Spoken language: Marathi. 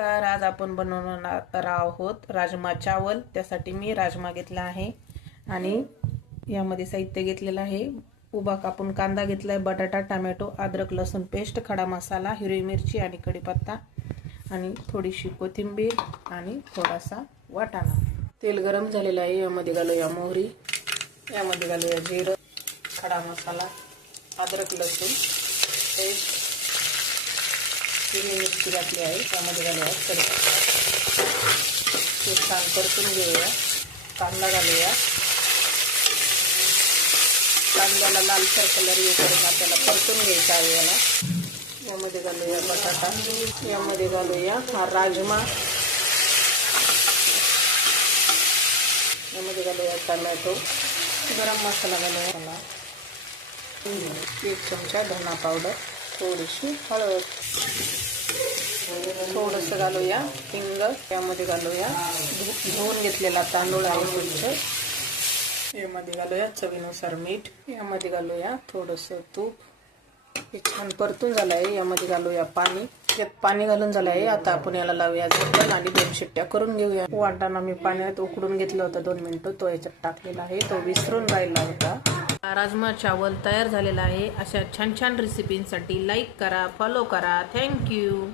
नमस्कार, आज आपण बनवणार आहोत राजमा चावल। त्यासाठी मी राजमा घेतला आहे आणि यामध्ये साहित्य घेतलेलं आहे। उभा कापून कांदा घेतलाय, बटाटा, टोमॅटो, अद्रक लसूण पेस्ट, खडा मसाला, हिरवी मिरची आणि कढीपत्ता आणि थोडीशी कोथिंबीर आणि थोडासा वाटाणा। तेल गरम झालेलं आहे, यामध्ये घालूया मोहरी, यामध्ये घालूया जिरं, खडा मसाला, अद्रक लसूण पेस्ट, हिरवी मिरची घातली आहे, त्यामध्ये घालूया कढीपत्ता। ते छान परतून घेऊया। कांदा घालूया, कांद्याला लालसर कलर येईपर्यंत आपल्याला परतून घ्यायचा आहे याला। यामध्ये घालूया बटाटा, यामध्ये घालूया हा राजमा, यामध्ये घालूया टोमॅटो, गरम मसाला घालूया, 1 चमचा धना पावडर, थोडीशी हळद, थोडंसं घालूया हिंग, यामध्ये घालूया धुवून घेतलेला तांदूळ आहे स्वच्छ, यामध्ये घालूया चवीनुसार मीठ, यामध्ये घालूया थोडंसं तूप। हे छान परतून झालं आहे, यामध्ये घालूया पाणी, यात पाणी घालून झालं आहे। आता आपण याला लावूया झाकण आणि 2 शिट्ट्या करून घेऊया। वाटाणा मी पाण्यात उकडून घेतला होता 2 मिनिटं, तो याच्यात टाकलेला आहे, तो विसरून राहिला होता। राजमा चावल तयार झालेला आहे। अशा छान छान रेसिपींसाठी लाईक करा, फॉलो करा। थँक्यू।